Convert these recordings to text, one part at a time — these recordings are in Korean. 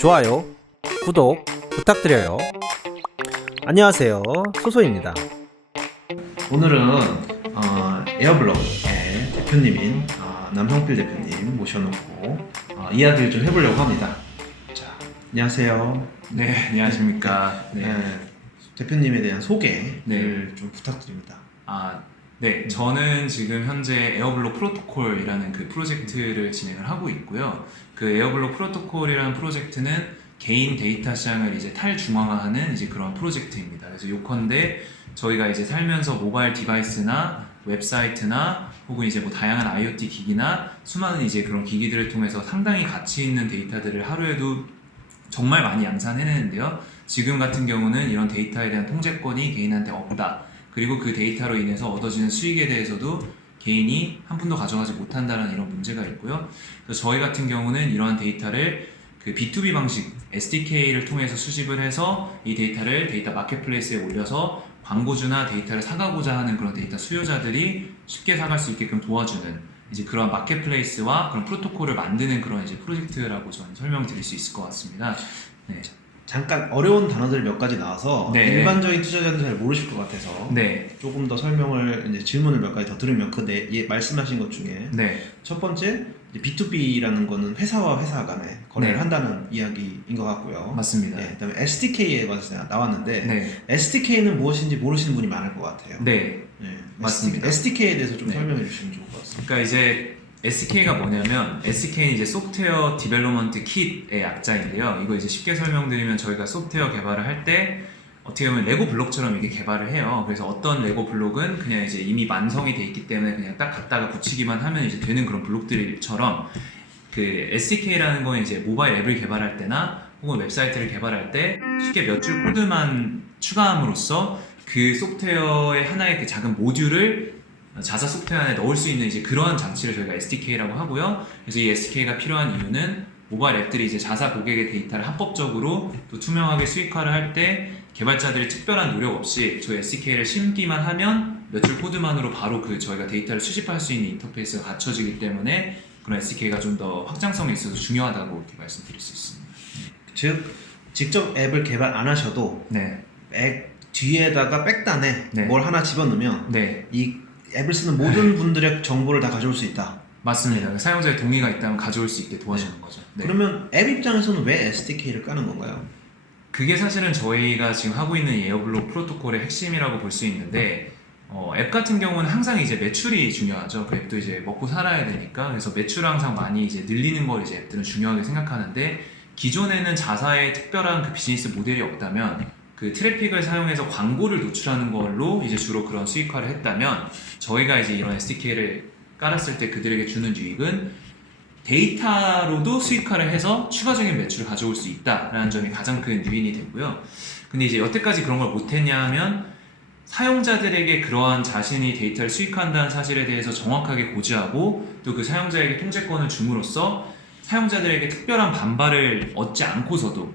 좋아요, 구독 부탁드려요. 안녕하세요, 소소입니다. 오늘은 에어블럭의 대표님인 남형필 대표님 모셔놓고 이야기를 좀 해보려고 합니다. 자, 안녕하세요. 네, 안녕하십니까. 네. 대표님에 대한 소개를 네. 좀 부탁드립니다. 네. 저는 지금 현재 에어블록 프로토콜이라는 그 프로젝트를 진행을 하고 있고요. 그 에어블록 프로토콜이라는 프로젝트는 개인 데이터 시장을 이제 탈중앙화하는 이제 그런 프로젝트입니다. 그래서 요컨대 저희가 이제 살면서 모바일 디바이스나 웹사이트나 혹은 이제 뭐 다양한 IoT 기기나 수많은 이제 그런 기기들을 통해서 상당히 가치 있는 데이터들을 하루에도 정말 많이 양산해내는데요. 지금 같은 경우는 이런 데이터에 대한 통제권이 개인한테 없다. 그리고 그 데이터로 인해서 얻어지는 수익에 대해서도 개인이 한 푼도 가져가지 못한다는 이런 문제가 있고요. 그래서 저희 같은 경우는 이러한 데이터를 그 B2B 방식 SDK를 통해서 수집을 해서 이 데이터를 데이터 마켓플레이스에 올려서 광고주나 데이터를 사가고자 하는 그런 데이터 수요자들이 쉽게 사갈 수 있게끔 도와주는 이제 그런 마켓플레이스와 그런 프로토콜을 만드는 그런 이제 프로젝트라고 저는 설명드릴 수 있을 것 같습니다. 네. 잠깐 어려운 단어들 몇 가지 나와서 네. 일반적인 투자자들은 잘 모르실 것 같아서 네. 조금 더 설명을 이제 질문을 몇 가지 더 들으면 말씀하신 것 중에 네. 첫 번째 이제 B2B라는 거는 회사와 회사 간에 거래를 네. 한다는 이야기인 것 같고요. 맞습니다. 네, 그다음에 SDK에 관해서 나왔는데 네. SDK는 무엇인지 모르시는 분이 많을 것 같아요. 네. 네, 맞습니다. SDK에 대해서 좀 네. 설명해 주시면 좋을 것 같습니다. 그러니까 이제 SDK가 뭐냐면 SDK는 이제 소프트웨어 디벨롭먼트 킷의 약자인데요. 이거 이제 쉽게 설명드리면 저희가 소프트웨어 개발을 할 때 어떻게 보면 레고 블록처럼 이게 개발을 해요. 그래서 어떤 레고 블록은 그냥 이제 이미 완성이 돼 있기 때문에 그냥 딱 갖다가 붙이기만 하면 이제 되는 그런 블록들처럼 그 SDK라는 건 이제 모바일 앱을 개발할 때나 혹은 웹사이트를 개발할 때 쉽게 몇 줄 코드만 추가함으로써 그 소프트웨어의 하나의 그 작은 모듈을 자사 소프트웨어 안에 넣을 수 있는 이제 그러한 장치를 저희가 SDK라고 하고요. 그래서 이 SDK가 필요한 이유는 모바일 앱들이 이제 자사 고객의 데이터를 합법적으로 또 투명하게 수익화를 할 때 개발자들이 특별한 노력 없이 저희 SDK를 심기만 하면 몇 줄 코드만으로 바로 그 저희가 데이터를 수집할 수 있는 인터페이스가 갖춰지기 때문에 그런 SDK가 좀 더 확장성이 있어서 중요하다고 이렇게 말씀드릴 수 있습니다. 즉 직접 앱을 개발 안 하셔도 네. 앱 뒤에다가 백단에 네. 뭘 하나 집어넣으면 네. 이 앱을 쓰는 모든 분들의 정보를 다 가져올 수 있다. 맞습니다. 사용자의 동의가 있다면 가져올 수 있게 도와주는 거죠. 네. 그러면 앱 입장에서는 왜 SDK를 까는 건가요? 그게 사실은 저희가 지금 하고 있는 에어블록 프로토콜의 핵심이라고 볼 수 있는데 앱 같은 경우는 항상 이제 매출이 중요하죠. 그 앱도 이제 먹고 살아야 되니까 그래서 매출을 항상 많이 이제 늘리는 걸 이제 앱들은 중요하게 생각하는데 기존에는 자사의 특별한 그 비즈니스 모델이 없다면 그 트래픽을 사용해서 광고를 노출하는 걸로 이제 주로 그런 수익화를 했다면 저희가 이제 이런 SDK를 깔았을 때 그들에게 주는 유익은 데이터로도 수익화를 해서 추가적인 매출을 가져올 수 있다라는 점이 가장 큰 요인이 되고요. 근데 이제 여태까지 그런 걸 못했냐 하면 사용자들에게 그러한 자신이 데이터를 수익화한다는 사실에 대해서 정확하게 고지하고 또 그 사용자에게 통제권을 줌으로써 사용자들에게 특별한 반발을 얻지 않고서도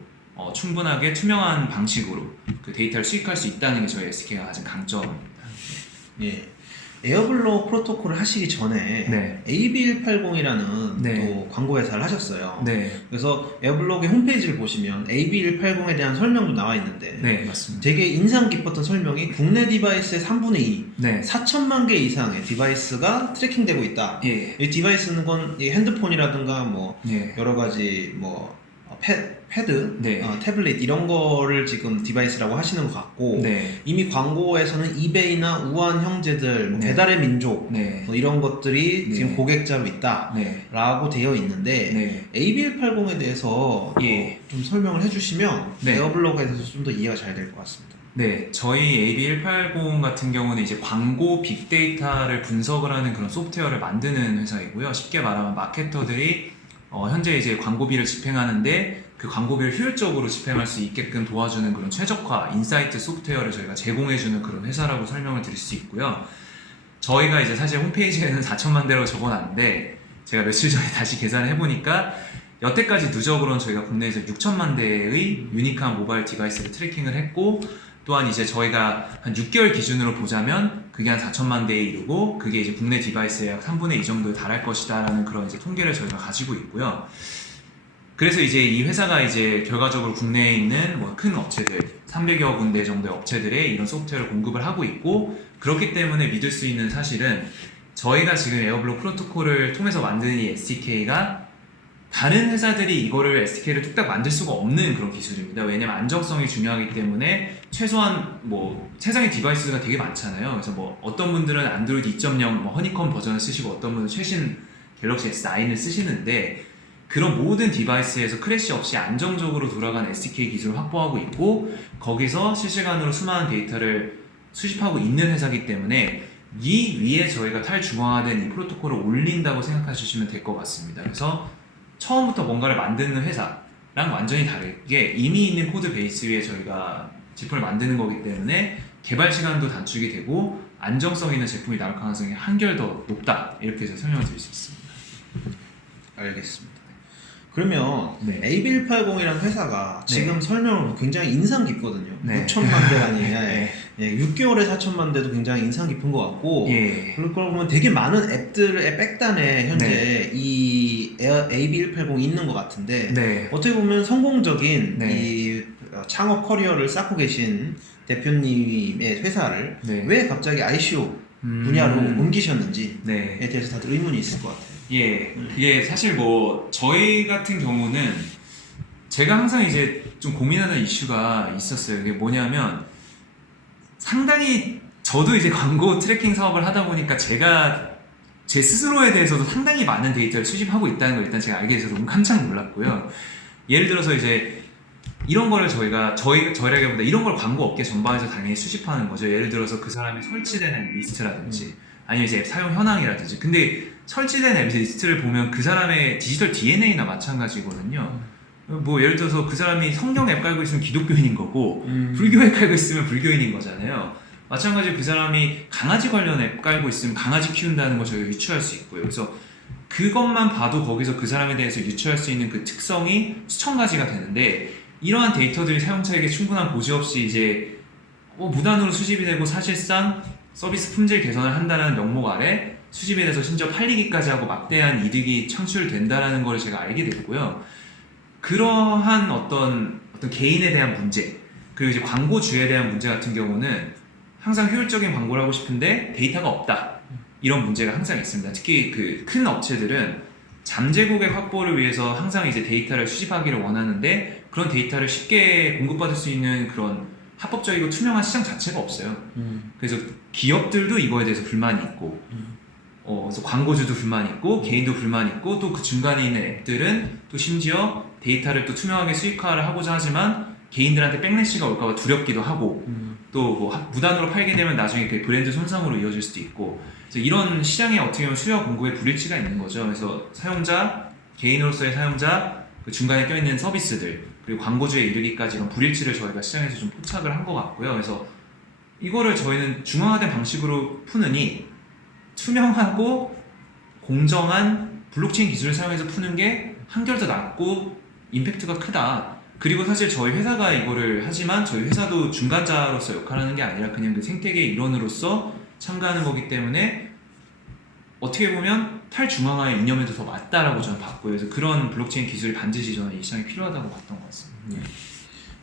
충분하게 투명한 방식으로 그 데이터를 수익할 수 있다는 게 저희 SDK가 가장 강점입니다. 예. 에어블록 프로토콜을 하시기 전에 네. AB180이라는 네. 또 광고 회사를 하셨어요. 네. 그래서 에어블록의 홈페이지를 보시면 AB180에 대한 설명도 나와 있는데 네, 맞습니다. 되게 인상 깊었던 설명이 국내 디바이스의 3분의 2, 네. 4천만 개 이상의 디바이스가 트래킹되고 있다. 예. 이 디바이스는 건 이 핸드폰이라든가 뭐 예. 여러 가지 뭐 패드, 네. 태블릿 이런 거를 지금 디바이스라고 하시는 것 같고 네. 이미 광고에서는 이베이나 우한 형제들, 뭐 네. 배달의 민족 네. 뭐 이런 것들이 네. 지금 고객자로 있다 네. 라고 되어 있는데 네. AB180에 대해서 예. 좀 설명을 해주시면 네. 에어블록에 대해서 좀 더 이해가 잘 될 것 같습니다. 네, 저희 AB180 같은 경우는 이제 광고 빅데이터를 분석을 하는 그런 소프트웨어를 만드는 회사이고요. 쉽게 말하면 마케터들이 현재 이제 광고비를 집행하는데 그 광고비를 효율적으로 집행할 수 있게끔 도와주는 그런 최적화 인사이트 소프트웨어를 저희가 제공해주는 그런 회사라고 설명을 드릴 수 있고요. 저희가 이제 사실 홈페이지에는 4천만 대로 적어놨는데 제가 며칠 전에 다시 계산을 해보니까 여태까지 누적으로는 저희가 국내에서 6천만 대의 유니크한 모바일 디바이스를 트래킹을 했고 또한 이제 저희가 한 6개월 기준으로 보자면 그게 한 4천만 대에 이르고 그게 이제 국내 디바이스의 약 3분의 2 정도에 달할 것이다 라는 그런 이제 통계를 저희가 가지고 있고요. 그래서 이제 이 회사가 이제 결과적으로 국내에 있는 뭐 큰 업체들 300여 군데 정도의 업체들에 이런 소프트웨어를 공급을 하고 있고, 그렇기 때문에 믿을 수 있는 사실은 저희가 지금 에어블록 프로토콜을 통해서 만드는 이 SDK가 다른 회사들이 이거를 SDK를 뚝딱 만들 수가 없는 그런 기술입니다. 왜냐면 안정성이 중요하기 때문에 최소한 뭐 세상에 디바이스가 되게 많잖아요. 그래서 뭐 어떤 분들은 안드로이드 2.0 뭐 허니컴 버전을 쓰시고 어떤 분은 최신 갤럭시 S9을 쓰시는데, 그런 모든 디바이스에서 크래시 없이 안정적으로 돌아가는 SDK 기술을 확보하고 있고, 거기서 실시간으로 수많은 데이터를 수집하고 있는 회사이기 때문에 이 위에 저희가 탈중앙화된 이 프로토콜을 올린다고 생각하시면 될 것 같습니다. 그래서 처음부터 뭔가를 만드는 회사랑 완전히 다르게 이미 있는 코드 베이스 위에 저희가 제품을 만드는 거기 때문에 개발 시간도 단축이 되고 안정성 있는 제품이 나올 가능성이 한결 더 높다, 이렇게 해서 설명을 드릴 수 있습니다. 알겠습니다. 그러면 네. AB180이라는 회사가 지금 설명을 굉장히 인상 깊거든요. 네. 6천만 대 아니에요. 네. 예, 6개월에 4천만 대도 굉장히 인상 깊은 것 같고, 예. 그걸 보면 되게 많은 앱들의 백단에 현재 이 AB180이 있는 것 같은데, 네. 어떻게 보면 성공적인 네. 이 창업 커리어를 쌓고 계신 대표님의 회사를 네. 왜 갑자기 ICO 분야로 옮기셨는지에 네. 대해서 다들 의문이 있을 것 같아요. 예, 이게 사실 뭐 저희 같은 경우는 제가 항상 이제 좀 고민하는 이슈가 있었어요. 이게 뭐냐면 상당히 저도 이제 광고 트래킹 사업을 하다 보니까 제가 제 스스로에 대해서도 상당히 많은 데이터를 수집하고 있다는 걸 일단 제가 알게 돼서 너무 깜짝 놀랐고요. 예를 들어서 이제 이런 거를 저희라기보다 이런 걸 광고 업계 전반에서 당연히 수집하는 거죠. 예를 들어서 그 사람이 설치되는 리스트라든지 아니면 이제 앱 사용 현황이라든지. 근데 설치된 앱 리스트를 보면 그 사람의 디지털 DNA나 마찬가지거든요. 뭐 예를 들어서 그 사람이 성경 앱 깔고 있으면 기독교인인 거고 불교 앱 깔고 있으면 불교인인 거잖아요. 마찬가지로 그 사람이 강아지 관련 앱 깔고 있으면 강아지 키운다는 걸 저희가 유추할 수 있고요. 그래서 그것만 봐도 거기서 그 사람에 대해서 유추할 수 있는 그 특성이 수천 가지가 되는데, 이러한 데이터들이 사용자에게 충분한 고지 없이 이제 무단으로 수집이 되고 사실상 서비스 품질 개선을 한다는 명목 아래 수집이 돼서 심지어 팔리기까지 하고 막대한 이득이 창출된다는 걸 제가 알게 됐고요. 그러한 어떤 개인에 대한 문제, 그리고 이제 광고주에 대한 문제 같은 경우는 항상 효율적인 광고를 하고 싶은데 데이터가 없다, 이런 문제가 항상 있습니다. 특히 그 큰 업체들은 잠재 고객 확보를 위해서 항상 이제 데이터를 수집하기를 원하는데, 그런 데이터를 쉽게 공급받을 수 있는 그런 합법적이고 투명한 시장 자체가 없어요. 그래서 기업들도 이거에 대해서 불만이 있고, 그래서 광고주도 불만이 있고, 개인도 불만이 있고, 또 그 중간에 있는 앱들은 또 심지어 데이터를 또 투명하게 수익화를 하고자 하지만 개인들한테 백래시가 올까봐 두렵기도 하고, 또 뭐 무단으로 팔게 되면 나중에 그 브랜드 손상으로 이어질 수도 있고, 그래서 이런 시장에 어떻게 보면 수요와 공급의 불일치가 있는 거죠. 그래서 사용자, 개인으로서의 사용자, 그 중간에 껴있는 서비스들, 그리고 광고주에 이르기까지 이런 불일치를 저희가 시장에서 좀 포착을 한 것 같고요. 그래서 이거를 저희는 중앙화된 방식으로 푸느니 투명하고 공정한 블록체인 기술을 사용해서 푸는 게 한결 더 낫고 임팩트가 크다. 그리고 사실 저희 회사가 이거를 하지만 저희 회사도 중간자로서 역할을 하는 게 아니라 그냥 그 생태계의 일원으로서 참가하는 거기 때문에 어떻게 보면 탈중앙화의 이념에도 더 맞다라고 저는 봤고요. 그래서 그런 블록체인 기술이 반드시 저는 이 시장에 필요하다고 봤던 것 같습니다.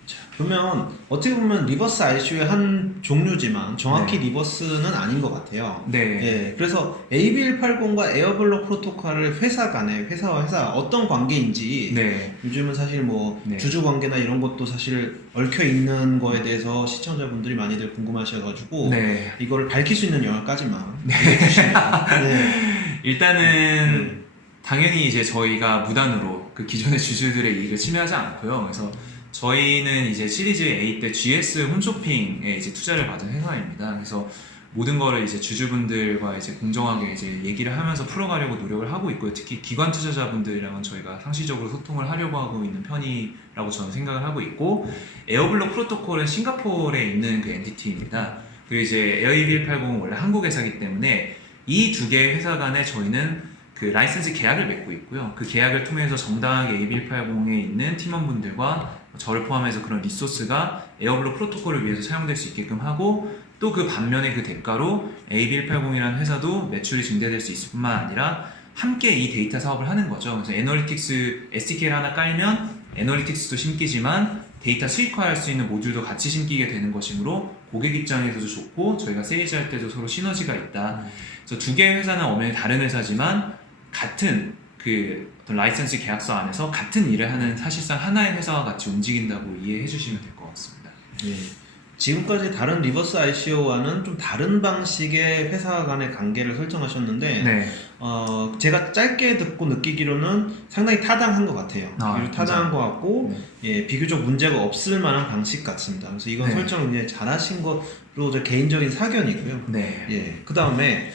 자, 그러면 어떻게 보면 리버스 ICO의 한 종류지만 정확히 네. 리버스는 아닌 것 같아요. 네. 예, 그래서 AB180과 에어블록 프로토콜을 회사 간에 회사와 회사 어떤 관계인지, 네. 요즘은 사실 뭐 네. 주주 관계나 이런 것도 사실 얽혀 있는 거에 대해서 시청자분들이 많이들 궁금하셔가지고 네. 이거를 밝힐 수 있는 영역까지만 알려주시면. 네. 일단은 당연히 이제 저희가 무단으로 그 기존의 주주들의 이익을 침해하지 않고요. 그래서 저희는 이제 시리즈 A 때 GS 홈쇼핑에 이제 투자를 받은 회사입니다. 그래서 모든 거를 이제 주주분들과 이제 공정하게 이제 얘기를 하면서 풀어가려고 노력을 하고 있고요. 특히 기관 투자자분들이랑은 저희가 상시적으로 소통을 하려고 하고 있는 편이라고 저는 생각을 하고 있고, 에어블록 프로토콜은 싱가포르에 있는 그 엔티티입니다. 그리고 이제 에어EB180은 원래 한국 회사이기 때문에 이 두 개의 회사 간에 저희는 그 라이센스 계약을 맺고 있고요. 그 계약을 통해서 정당하게 AB180에 있는 팀원분들과 저를 포함해서 그런 리소스가 에어블록 프로토콜을 위해서 사용될 수 있게끔 하고, 또 그 반면에 그 대가로 AB180이라는 회사도 매출이 증대될 수 있을 뿐만 아니라 함께 이 데이터 사업을 하는 거죠. 그래서 애널리틱스 SDK를 하나 깔면 애널리틱스도 심기지만 데이터 수익화할 수 있는 모듈도 같이 심기게 되는 것이므로 고객 입장에서도 좋고 저희가 세일즈할 때도 서로 시너지가 있다. 그래서 두 개의 회사는 엄연히 다른 회사지만 같은 그 어떤 라이선스 계약서 안에서 같은 일을 하는 사실상 하나의 회사와 같이 움직인다고 이해해 주시면 될 것 같습니다. 예. 지금까지 다른 리버스 ICO와는 좀 다른 방식의 회사 간의 관계를 설정하셨는데 네. 제가 짧게 듣고 느끼기로는 상당히 타당한 것 같아요. 타당한 것 같고 예, 비교적 문제가 없을 만한 방식 같습니다. 그래서 이건 네. 설정을 굉장히 잘하신 것으로 제 개인적인 사견이고요. 네. 예, 그 다음에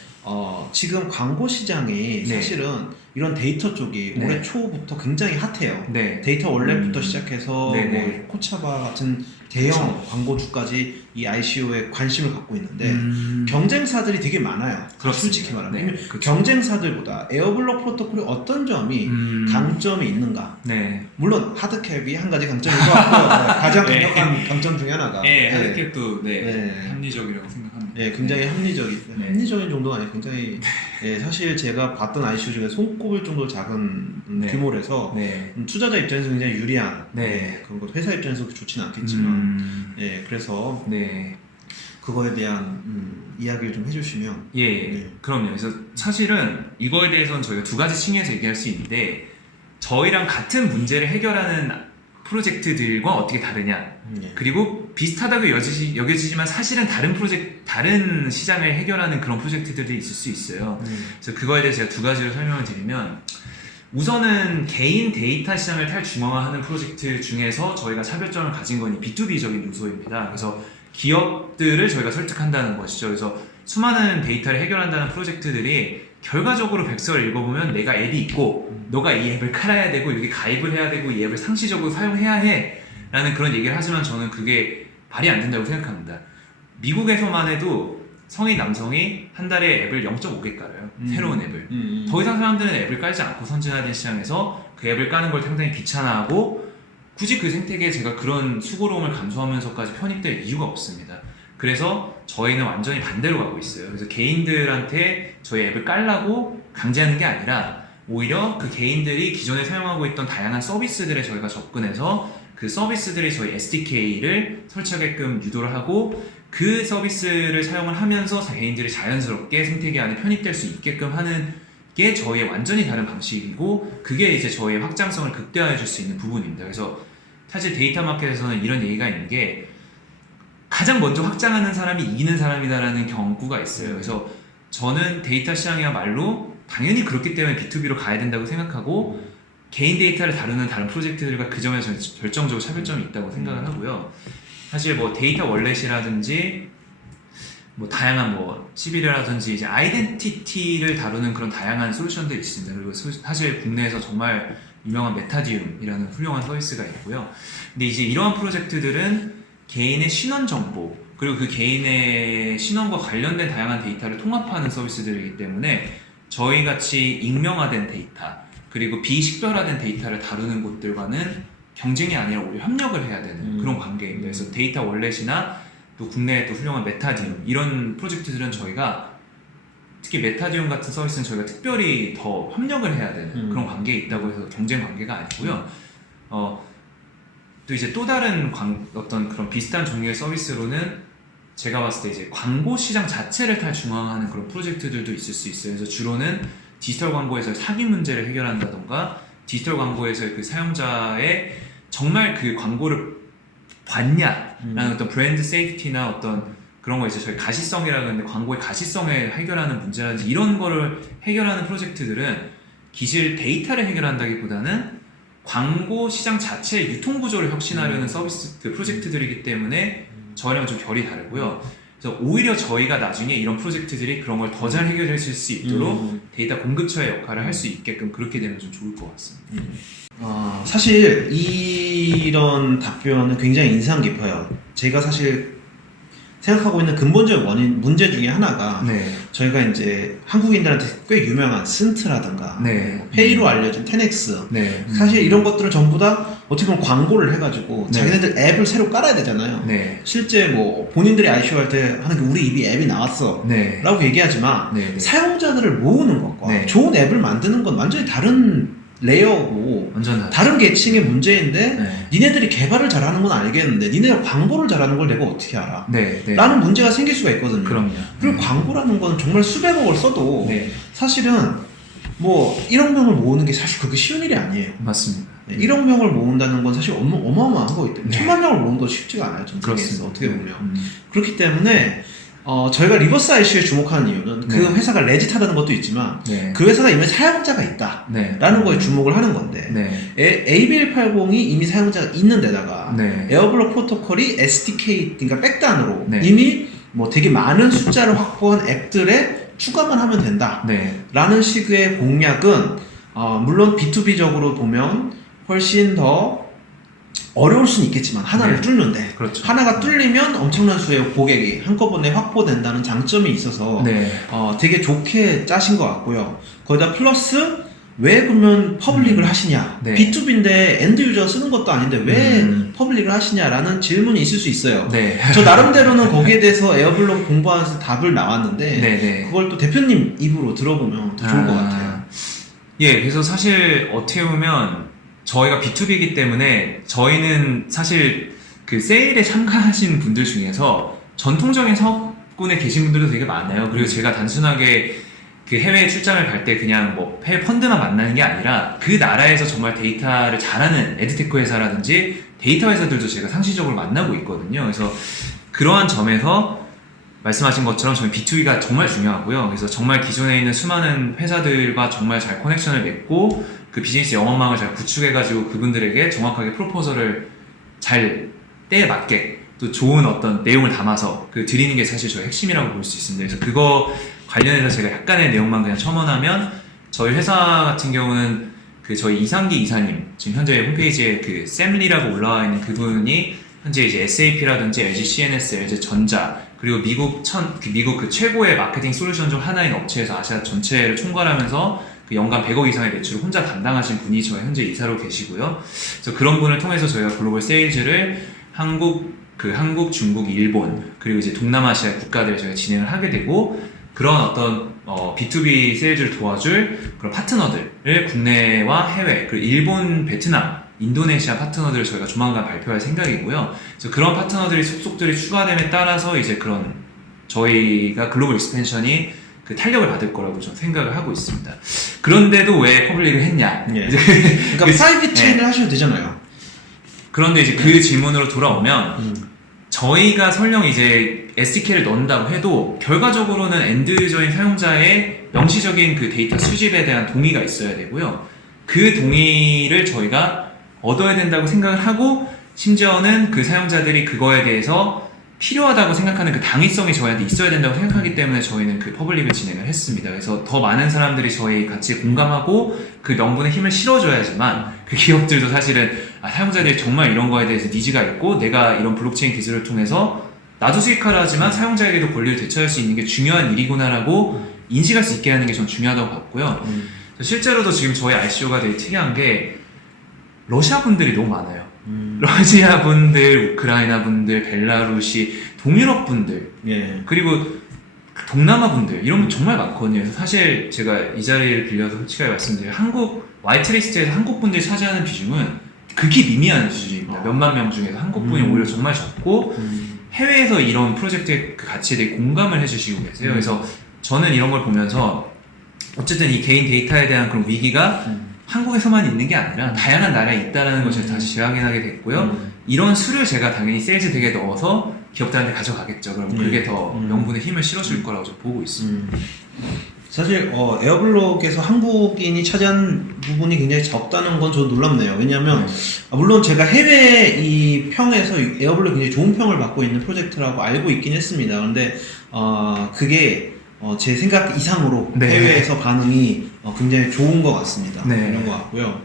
지금 광고 시장이 네. 사실은 이런 데이터 쪽이 네. 올해 초부터 굉장히 핫해요. 네. 데이터 원래부터 시작해서 네, 뭐 네. 코차바 같은 대형 그렇죠. 광고주까지 이 ICO에 관심을 갖고 있는데 경쟁사들이 되게 많아요. 그렇습니다. 솔직히 말하면 네, 왜냐면 그렇죠. 경쟁사들보다 에어블럭 프로토콜이 어떤 점이 강점이 있는가? 네. 물론 하드캡이 한 가지 강점인 것 같고요. 가장 네. 강력한 강점 중에 하나가 네, 하드캡도 네. 네. 합리적이라고 생각합니다. 예, 굉장히 네. 합리적인 정도가 아니고 굉장히 예, 사실 제가 봤던 ICO 중에 손꼽을 정도로 작은 네. 규모라서 네. 투자자 입장에서 굉장히 유리한 네. 예, 그런 것 회사 입장에서 좋지는 않겠지만 예, 그래서 네. 그거에 대한 이야기를 좀 해주시면 예, 네. 그럼요. 그래서 사실은 이거에 대해서는 저희가 두 가지 층에서 얘기할 수 있는데 저희랑 같은 문제를 해결하는 프로젝트들과 어떻게 다르냐 예. 그리고 비슷하다고 여겨지지만 사실은 다른 시장을 해결하는 그런 프로젝트들이 있을 수 있어요. 그래서 그거에 대해서 제가 두 가지로 설명을 드리면 우선은 개인 데이터 시장을 탈중앙화하는 프로젝트 중에서 저희가 차별점을 가진 건 B2B적인 요소입니다. 그래서 기업들을 저희가 설득한다는 것이죠. 그래서 수많은 데이터를 해결한다는 프로젝트들이 결과적으로 백서를 읽어보면 내가 앱이 있고 너가 이 앱을 깔아야 되고 여기 가입을 해야 되고 이 앱을 상시적으로 사용해야 해 라는 그런 얘기를 하지만 저는 그게 말이 안 된다고 생각합니다. 미국에서만 해도 성인 남성이 한 달에 앱을 0.5개 깔아요. 새로운 앱을. 더 이상 사람들은 앱을 깔지 않고 선진화된 시장에서 그 앱을 까는 걸 상당히 귀찮아하고 굳이 그 생태계에 제가 그런 수고로움을 감수하면서까지 편입될 이유가 없습니다. 그래서 저희는 완전히 반대로 가고 있어요. 그래서 개인들한테 저희 앱을 깔라고 강제하는 게 아니라 오히려 그 개인들이 기존에 사용하고 있던 다양한 서비스들에 저희가 접근해서 그 서비스들이 저희 SDK를 설치하게끔 유도를 하고 그 서비스를 사용을 하면서 개인들이 자연스럽게 생태계 안에 편입될 수 있게끔 하는 게 저희의 완전히 다른 방식이고 그게 이제 저희의 확장성을 극대화해 줄 수 있는 부분입니다. 그래서 사실 데이터 마켓에서는 이런 얘기가 있는 게 가장 먼저 확장하는 사람이 이기는 사람이다라는 경구가 있어요. 그래서 저는 데이터 시장이야말로 당연히 그렇기 때문에 B2B로 가야 된다고 생각하고 개인 데이터를 다루는 다른 프로젝트들과 그 점에서 결정적으로 차별점이 있다고 생각을 하고요. 사실 뭐 데이터 월렛이라든지 뭐 다양한 뭐 시비레라든지 이제 아이덴티티를 다루는 그런 다양한 솔루션들이 있습니다. 그리고 사실 국내에서 정말 유명한 메타디움이라는 훌륭한 서비스가 있고요. 근데 이제 이러한 프로젝트들은 개인의 신원 정보 그리고 그 개인의 신원과 관련된 다양한 데이터를 통합하는 서비스들이기 때문에 저희 같이 익명화된 데이터 그리고 비식별화된 데이터를 다루는 곳들과는 경쟁이 아니라 오히려 협력을 해야 되는 그런 관계입니다. 그래서 데이터 월렛이나 또 국내에 또 훌륭한 메타디움 이런 프로젝트들은 저희가 특히 메타디움 같은 서비스는 저희가 특별히 더 협력을 해야 되는 그런 관계에 있다고 해서 경쟁 관계가 아니고요. 또 이제 또 다른 어떤 그런 비슷한 종류의 서비스로는 제가 봤을 때 이제 광고 시장 자체를 탈중앙화하는 그런 프로젝트들도 있을 수 있어요. 그래서 주로는 디지털 광고에서 사기 문제를 해결한다던가 디지털 광고에서의 그 사용자의 정말 그 광고를 봤냐라는 어떤 브랜드 세이프티나 어떤 그런 거 있어요. 저희 가시성이라고 하는데 광고의 가시성을 해결하는 문제라든지 이런 거를 해결하는 프로젝트들은 기실 데이터를 해결한다기보다는 광고 시장 자체의 유통 구조를 혁신하려는 서비스 그 프로젝트들이기 때문에 저희랑 좀 결이 다르고요. 그래서 오히려 저희가 나중에 이런 프로젝트들이 그런 걸 더 잘 해결해 줄 수 있도록 데이터 공급처의 역할을 할 수 있게끔 그렇게 되면 좀 좋을 것 같습니다. 사실 이런 답변은 굉장히 인상 깊어요. 제가 사실 생각하고 있는 근본적 문제 중에 하나가 저희가 이제 한국인들한테 꽤 유명한 쓴트라든가 페이로 알려진 10X 사실 이런 것들은 전부 다 어떻게 보면 광고를 해가지고 네. 자기네들 앱을 새로 깔아야 되잖아요. 네. 실제 뭐 본인들이 ICO 할 때 하는 게 우리 입이 앱이 나왔어 네. 라고 얘기하지만 네. 네. 사용자들을 모으는 것과 네. 좋은 앱을 만드는 건 완전히 다른 레이어고 완전 다른 계층의 문제인데 네. 니네들이 개발을 잘하는 건 알겠는데 니네가 광고를 잘하는 걸 내가 어떻게 알아? 네. 네. 라는 문제가 생길 수가 있거든요. 그럼요. 그리고 광고라는 건 정말 수백억을 써도 네. 사실은 뭐 1억 명을 모으는 게 사실 그렇게 쉬운 일이 아니에요. 맞습니다. 네, 1억 명을 모은다는 건 사실 어마어마한 거기 때문에 네. 1000만 명을 모으는 건 쉽지가 않아요. 전 세계에서 그렇습니다. 어떻게 보면. 그렇기 때문에 저희가 리버스 ICO에 주목하는 이유는 그 네. 회사가 레짓하다는 것도 있지만 네. 그 회사가 이미 사용자가 있다 네. 라는 거에 주목을 하는 건데 네. AB180이 이미 사용자가 있는 데다가 네. 에어블록 프로토콜이 SDK 그러니까 백단으로 네. 이미 뭐 되게 많은 숫자를 확보한 앱들에 추가만 하면 된다 네. 라는 식의 공략은 물론 B2B적으로 보면 훨씬 더 어려울 수는 있겠지만 하나를 네. 뚫는데 그렇죠. 하나가 뚫리면 엄청난 수의 고객이 한꺼번에 확보된다는 장점이 있어서 네. 되게 좋게 짜신 것 같고요. 거기다 플러스 왜 그러면 퍼블릭을 하시냐? 네. B2B인데 엔드 유저 쓰는 것도 아닌데 왜 퍼블릭을 하시냐라는 질문이 있을 수 있어요. 네. 저 나름대로는 거기에 대해서 에어블록 공부하면서 답을 나왔는데 네. 네. 그걸 또 대표님 입으로 들어보면 더 좋을 것 같아요. 예, 그래서 사실 어떻게 보면 저희가 B2B이기 때문에 저희는 사실 그 세일에 참가하신 분들 중에서 전통적인 사업군에 계신 분들도 되게 많아요. 그리고 제가 단순하게 그 해외 출장을 갈 때 그냥 뭐 해외 펀드만 만나는 게 아니라 그 나라에서 정말 데이터를 잘하는 에드테크 회사라든지 데이터 회사들도 제가 상시적으로 만나고 있거든요. 그래서 그러한 점에서 말씀하신 것처럼 저희 B2B가 정말 중요하고요. 그래서 정말 기존에 있는 수많은 회사들과 정말 잘 커넥션을 맺고 그 비즈니스 영업망을 잘 구축해가지고 그분들에게 정확하게 프로포설을 잘 때에 맞게 또 좋은 어떤 내용을 담아서 그 드리는 게 사실 저희 핵심이라고 볼 수 있습니다. 그래서 그거 관련해서 제가 약간의 내용만 그냥 첨언하면 저희 회사 같은 경우는 그 저희 이상기 이사님 지금 현재 홈페이지에 그 샘리라고 올라와 있는 그분이 현재 이제 SAP라든지 LG CNS, LG 전자 그리고 미국 그 최고의 마케팅 솔루션 중 하나인 업체에서 아시아 전체를 총괄하면서 그 연간 100억 이상의 매출을 혼자 담당하신 분이 저희 현재 이사로 계시고요. 그래서 그런 분을 통해서 저희가 글로벌 세일즈를 한국, 중국, 일본 그리고 이제 동남아시아 국가들 저희가 진행을 하게 되고 그런 어떤 B2B 세일즈를 도와줄 그런 파트너들을 국내와 해외 그리고 일본, 베트남, 인도네시아 파트너들을 저희가 조만간 발표할 생각이고요. 그래서 그런 파트너들이 속속들이 추가됨에 따라서 이제 그런 저희가 글로벌 익스펜션이 그 탄력을 받을 거라고 저는 생각을 하고 있습니다. 그런데도 왜 퍼블릭을 했냐? 예. 그러니까 프라이빗 체인을 하셔도 되잖아요. 그런데 이제 그 질문으로 돌아오면 저희가 설령 이제 SDK를 넣는다고 해도 결과적으로는 엔드저인 사용자의 명시적인 그 데이터 수집에 대한 동의가 있어야 되고요. 그 동의를 저희가 얻어야 된다고 생각을 하고 심지어는 그 사용자들이 그거에 대해서 필요하다고 생각하는 그 당위성이 저희한테 있어야 된다고 생각하기 때문에 저희는 그 퍼블릭을 진행을 했습니다. 그래서 더 많은 사람들이 저희 같이 공감하고 그 명분에 힘을 실어줘야지만 그 기업들도 사실은 사용자들이 정말 이런 거에 대해서 니즈가 있고 내가 이런 블록체인 기술을 통해서 나도 수익화를 하지만 사용자에게도 권리를 되찾을 수 있는 게 중요한 일이구나라고 인식할 수 있게 하는 게 전 중요하다고 봤고요. 실제로도 지금 저희 ICO가 되게 특이한 게 러시아 분들이 너무 많아요. 러시아 분들, 우크라이나 분들, 벨라루시, 동유럽 분들, 예. 그리고 동남아 분들 이런 분 정말 많거든요. 그래서 사실 제가 이 자리를 빌려서 솔직하게 말씀드리면 한국 화이트리스트에서 한국 분들이 차지하는 비중은 극히 미미한 수준입니다. 몇만 명 중에서 한국 분이 오히려 정말 적고 해외에서 이런 프로젝트의 그 가치에 대해 공감을 해주시고 계세요. 그래서 저는 이런 걸 보면서 어쨌든 이 개인 데이터에 대한 그런 위기가 한국에서만 있는 게 아니라 다양한 나라에 있다는 것을 다시 재확인하게 됐고요. 이런 수를 제가 당연히 세일즈 덱에 넣어서 기업들한테 가져가겠죠. 그럼 그게 더 명분에 힘을 실어줄 거라고 저 보고 있습니다. 사실 에어블록에서 한국인이 차지한 부분이 굉장히 적다는 건 저도 놀랍네요. 왜냐하면 물론 제가 해외 이 평에서 에어블록 굉장히 좋은 평을 받고 있는 프로젝트라고 알고 있긴 했습니다. 그런데 그게 제 생각 이상으로 네. 해외에서 반응이 굉장히 좋은 것 같습니다. 네. 이런 것 같고요.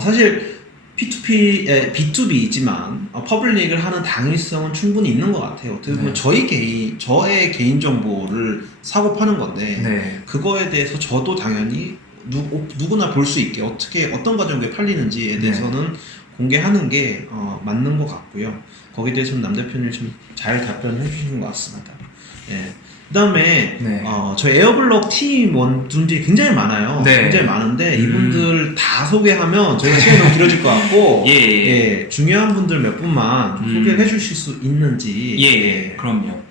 사실 B2B이지만 퍼블릭을 하는 당위성은 충분히 있는 것 같아요. 어떻게 보면 네. 저의 개인 정보를 사고 파는 건데 네. 그거에 대해서 저도 당연히 누구나 볼 수 있게 어떤 가격에 팔리는지에 대해서는 공개하는 게 맞는 것 같고요. 거기에 대해서는 남 대표님 좀 잘 답변해 주시는 것 같습니다. 예. 그다음에 저희 에어블럭 팀원분들이 굉장히 많아요. 굉장히 많은데 이분들 다 소개하면 저희가 시간이 너무 길어질 것 같고 예, 중요한 분들 몇 분만 좀 소개를 해주실 수 있는지. 그럼요.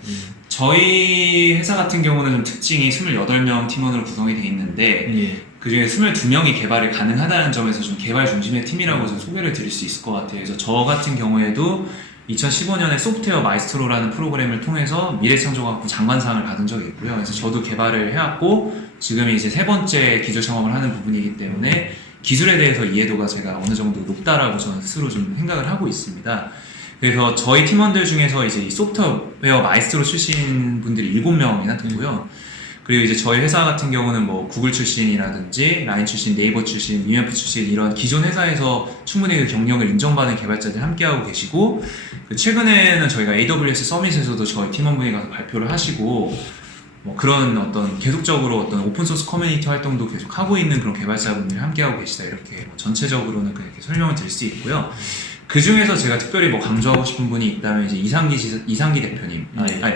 저희 회사 같은 경우는 좀 특징이 28명 팀원으로 구성이 되어 있는데 그 중에 22명이 개발이 가능하다는 점에서 좀 개발 중심의 팀이라고 좀 소개를 드릴 수 있을 것 같아요. 그래서 저 같은 경우에도 2015년에 소프트웨어 마이스트로라는 프로그램을 통해서 미래창조과학부 장관상을 받은 적이 있고요. 그래서 저도 개발을 해왔고 지금 이제 3번째 기술 창업을 하는 부분이기 때문에 기술에 대해서 이해도가 제가 어느 정도 높다라고 저는 스스로 좀 생각을 하고 있습니다. 그래서 저희 팀원들 중에서 이제 이 소프트웨어 마이스트로 출신 분들이 7명이나 되고요. 그리고 이제 저희 회사 같은 경우는 뭐 구글 출신이라든지 라인 출신, 네이버 출신, UMF 출신 이런 기존 회사에서 충분히 그 경력을 인정받은 개발자들이 함께하고 계시고 최근에는 저희가 AWS 서밋에서도 저희 팀원분이 가서 발표를 하시고 뭐 그런 어떤 계속적으로 어떤 오픈소스 커뮤니티 활동도 계속 하고 있는 그런 개발자분들이 함께하고 계시다 이렇게 뭐 전체적으로는 그렇게 설명을 드릴 수 있고요. 그 중에서 제가 특별히 뭐 강조하고 싶은 분이 있다면 이제 이상기 대표님,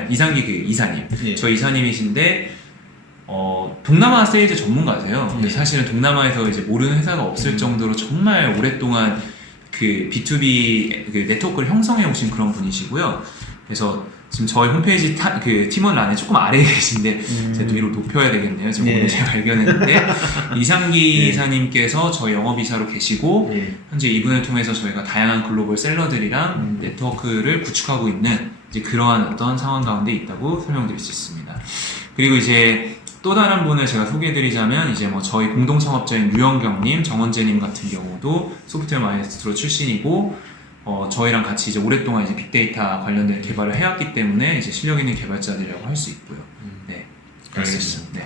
이상기 그 이사님, 저 이사님이신데 동남아 세일즈 전문가세요. 근데 사실은 동남아에서 이제 모르는 회사가 없을 정도로 정말 오랫동안 그 B2B 그 네트워크를 형성해 오신 그런 분이시고요. 그래서 지금 저희 홈페이지 그 팀원란에 조금 아래에 계신데 제가 위로 높여야 되겠네요. 지금 오늘 제가 발견했는데 이상기 이사님께서 저희 영업이사로 계시고 현재 이분을 통해서 저희가 다양한 글로벌 셀러들이랑 네트워크를 구축하고 있는 이제 그러한 어떤 상황 가운데 있다고 설명드릴 수 있습니다. 그리고 이제 또 다른 분을 제가 소개해드리자면 이제 뭐 저희 공동 창업자인 류영경님, 정원재님 같은 경우도 소프트웨어 마이스트로 출신이고 저희랑 같이 이제 오랫동안 이제 빅데이터 관련된 개발을 해왔기 때문에 이제 실력 있는 개발자들이라고 할 수 있고요. 네, 알겠습니다.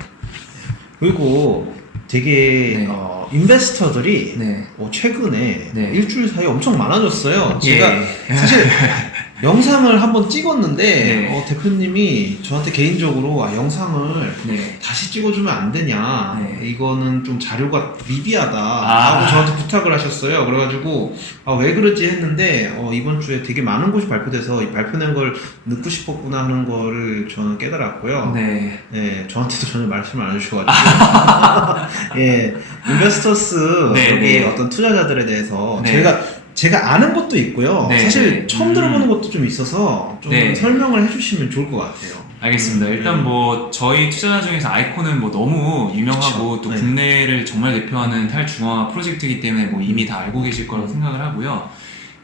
그리고 되게 인베스터들이 최근에 일주일 사이에 엄청 많아졌어요. 제가 사실 영상을 한번 찍었는데 대표님이 저한테 개인적으로 영상을 다시 찍어주면 안 되냐, 이거는 좀 자료가 미비하다 라고 저한테 부탁을 하셨어요. 그래가지고 왜 그러지 했는데 이번 주에 되게 많은 곳이 발표돼서 이 발표된 걸 넣고 싶었구나 하는 거를 저는 깨달았고요. 저한테도 전혀 말씀을 안 해주셔가지고 인베스터스 여기 어떤 투자자들에 대해서 제가 아는 것도 있고요. 사실 처음 들어보는 것도 좀 있어서 좀 설명을 해주시면 좋을 것 같아요. 알겠습니다. 일단 뭐 저희 투자자 중에서 아이콘은 뭐 너무 유명하고 또 국내를 정말 대표하는 탈중앙화 프로젝트이기 때문에 뭐 이미 다 알고 계실 거라고 생각을 하고요.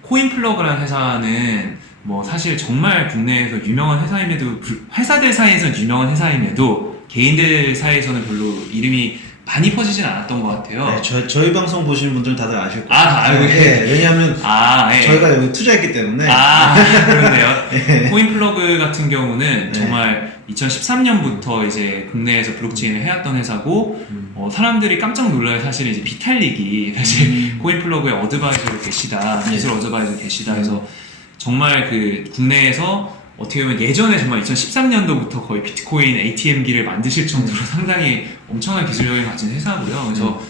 코인플러그라는 회사는 뭐 사실 정말 국내에서 유명한 회사임에도 회사들 사이에서는 유명한 회사임에도 개인들 사이에서는 별로 이름이 많이 퍼지진 않았던 것 같아요. 저희 방송 보시는 분들은 다들 아실 거예요. 다 알고 계세요. 왜냐하면 저희가 여기 투자했기 때문에. 그런데요. 코인플러그 같은 경우는 정말 2013년부터 이제 국내에서 블록체인을 해왔던 회사고, 사람들이 깜짝 놀라요. 사실 이제 비탈릭이 사실 코인플러그의 어드바이저로 계시다, 기술 어드바이저 계시다 해서 정말 그 국내에서 어떻게 보면 예전에 정말 2013년도부터 거의 비트코인 ATM기를 만드실 정도로 상당히 엄청난 기술력을 가진 회사고요. 그래서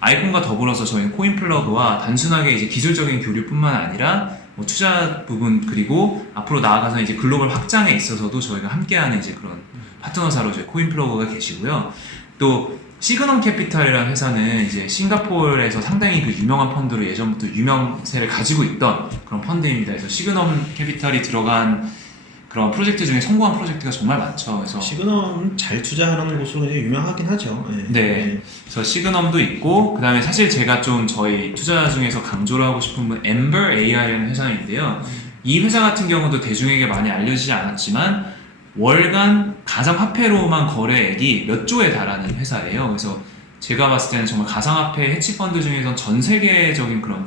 아이콘과 더불어서 저희는 코인플러그와 단순하게 이제 기술적인 교류뿐만 아니라 뭐 투자 부분 그리고 앞으로 나아가서 이제 글로벌 확장에 있어서도 저희가 함께하는 이제 그런 파트너사로 저희 코인플러그가 계시고요. 또 시그넘 캐피탈이라는 회사는 이제 싱가포르에서 상당히 그 유명한 펀드로 예전부터 유명세를 가지고 있던 그런 펀드입니다. 그래서 시그넘 캐피탈이 들어간 그런 프로젝트 중에 성공한 프로젝트가 정말 많죠. 그래서 시그넘 잘 투자하는 곳으로 굉장히 유명하긴 하죠. 그래서 시그넘도 있고, 그 다음에 사실 제가 좀 저희 투자자 중에서 강조를 하고 싶은 분, 엠버 AI라는 회사인데요. 이 회사 같은 경우도 대중에게 많이 알려지지 않았지만 월간 가상화폐로만 거래액이 몇 조에 달하는 회사예요. 그래서 제가 봤을 때는 정말 가상화폐 헤지펀드 중에서 전 세계적인 그런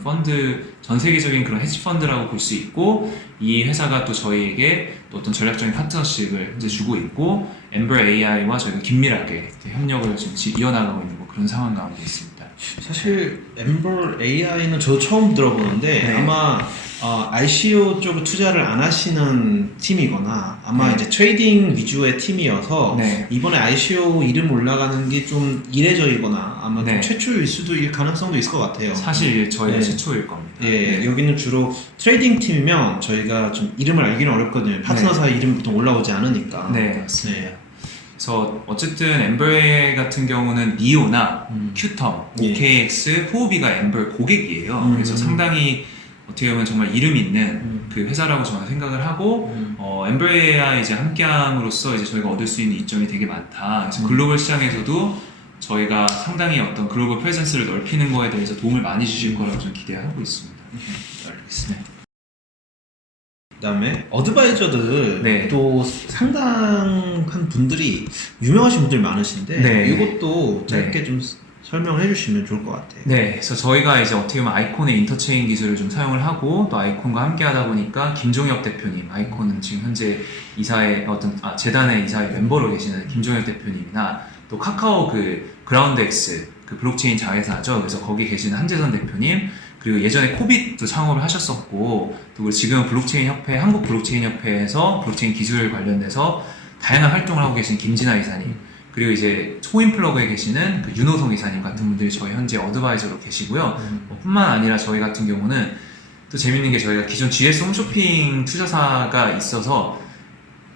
헤지펀드라고 볼 수 있고, 이 회사가 또 저희에게 또 어떤 전략적인 파트너십을 이제 주고 있고, 엠버 AI와 저희가 긴밀하게 협력을 지금 이어나가고 있는 뭐 그런 상황 가운데 있습니다. 사실 엠버 AI는 저도 처음 들어보는데 아마 ICO 쪽으로 투자를 안 하시는 팀이거나 아마 네. 이제 트레이딩 위주의 팀이어서 네. 이번에 ICO 이름 올라가는 게 좀 이례적이거나 아마 네. 좀 최초일 수도 일 가능성도 있을 것 같아요. 사실 저희가 네. 최초일 겁니다. 예, 여기는 주로 트레이딩 팀이면 저희가 좀 이름을 알기는 어렵거든요. 파트너 사이 이름 보통 올라오지 않으니까. 네, 맞습니다. 네. 그래서 어쨌든 엠블 같은 경우는 니오나 큐텀, 예. OKX, 포오비가 엠블 고객이에요. 그래서 상당히 어떻게 보면 정말 이름 있는 그 회사라고 저는 생각을 하고 엠블과 이제 함께함으로써 이제 저희가 얻을 수 있는 이점이 되게 많다. 그래서 글로벌 시장에서도 저희가 상당히 어떤 글로벌 프레젠스를 넓히는 거에 대해서 도움을 많이 주실 거라고 저는 기대하고 있습니다. 알겠습니다. 그다음에 어드바이저들 네. 또 상당한 분들이 유명하신 분들이 많으신데 네. 이것도 짧게 좀 설명을 해주시면 좋을 것 같아요. 네, 그래서 저희가 이제 어떻게 보면 아이콘의 인터체인 기술을 좀 사용을 하고 또 아이콘과 함께 하다 보니까 김종혁 대표님, 아이콘은 지금 현재 이사의 재단의 이사의 멤버로 계시는 김종혁 대표님이나 또 카카오 그 그라운드X 그 블록체인 자회사죠. 그래서 거기 계시는 한재선 대표님, 그리고 예전에 코빗도 창업을 하셨었고 또 지금 블록체인 협회, 한국 블록체인 협회에서 블록체인 기술 관련돼서 다양한 활동을 하고 계신 김진아 이사님, 그리고 이제 코인플러그에 계시는 그 윤호성 이사님 같은 분들이 저희 현재 어드바이저로 계시고요. 뿐만 아니라 저희 같은 경우는 또 재밌는 게 저희가 기존 GS 홈쇼핑 투자사가 있어서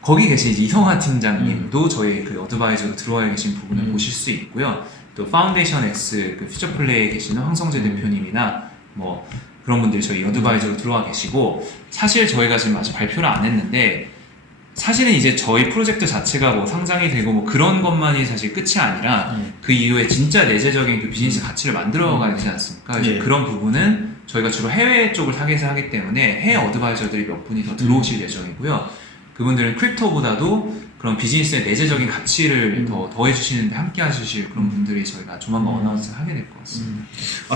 거기 계신 이제 이성하 팀장님도 저희 그 어드바이저로 들어와 계신 부분을 보실 수 있고요. 또 파운데이션 X 그 퓨처플레이에 계시는 황성재 대표님이나 뭐 그런 분들이 저희 어드바이저로 들어와 계시고, 사실 저희가 지금 아직 발표를 안 했는데 사실은 이제 저희 프로젝트 자체가 뭐 상장이 되고 뭐 그런 것만이 사실 끝이 아니라 그 이후에 진짜 내재적인 그 비즈니스 가치를 만들어가야 되지 않습니까? 그래서 예. 그런 부분은 저희가 주로 해외 쪽을 타겟을 하기 때문에 해외 어드바이저들이 몇 분이 더 들어오실 예정이고요. 그분들은 크립토보다도 그런 비즈니스의 내재적인 가치를 더 더해주시는데 함께 하실 그런 분들이 저희가 조만간 어나운스를 하게 될 것 같습니다.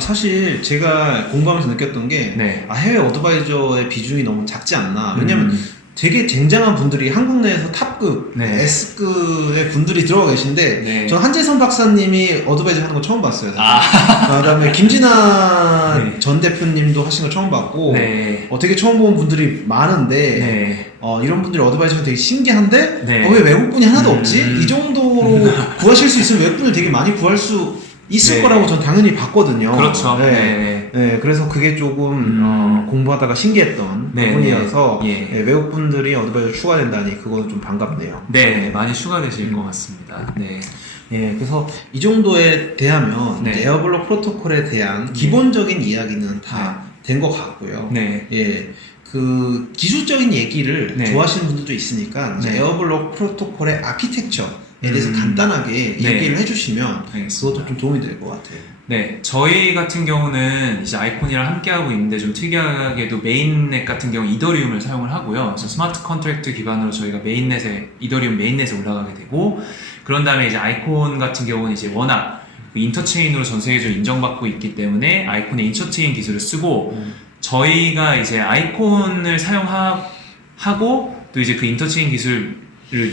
사실 제가 공부하면서 느꼈던 게 네. 해외 어드바이저의 비중이 너무 작지 않나. 왜냐면 되게 쟁쟁한 분들이 한국 내에서 탑급, 네. S급의 분들이 들어가 계신데 네. 전 한재선 박사님이 어드바이저 하는 거 처음 봤어요. 그다음에 김진아 네. 전 대표님도 하신 거 처음 봤고 네. 되게 처음 본 분들이 많은데 네. 이런 분들이 어드바이저가 되게 신기한데 네. 왜 외국분이 하나도 없지? 이 정도로 구하실 수 있으면 외국분을 되게 많이 구할 수 있을 네. 거라고 전 당연히 봤거든요. 그렇죠. 네. 네. 네, 그래서 그게 조금 공부하다가 신기했던 네. 부분이어서 예. 외국분들이 어드바이저 추가된다니 그거는 좀 반갑네요. 네, 많이 추가되실 것 같습니다. 네. 예, 그래서 이 정도에 대하면 네. 이제 에어블록 프로토콜에 대한 기본적인 이야기는 다 된 것 같고요. 네. 예, 그 기술적인 얘기를 네. 좋아하시는 분들도 있으니까 이제 네. 에어블록 프로토콜의 아키텍처에 대해서 간단하게 네. 얘기를 해주시면 알겠습니다. 그것도 좀 도움이 될 것 같아요. 네, 저희 같은 경우는 이제 아이콘이랑 함께하고 있는데 좀 특이하게도 메인넷 같은 경우 이더리움을 사용을 하고요. 그래서 스마트 컨트랙트 기반으로 저희가 이더리움 메인넷에 올라가게 되고, 그런 다음에 이제 아이콘 같은 경우는 이제 워낙 그 인터체인으로 전 세계적으로 인정받고 있기 때문에 아이콘의 인터체인 기술을 쓰고, 저희가 이제 아이콘을 사용하고 또 이제 그 인터체인 기술을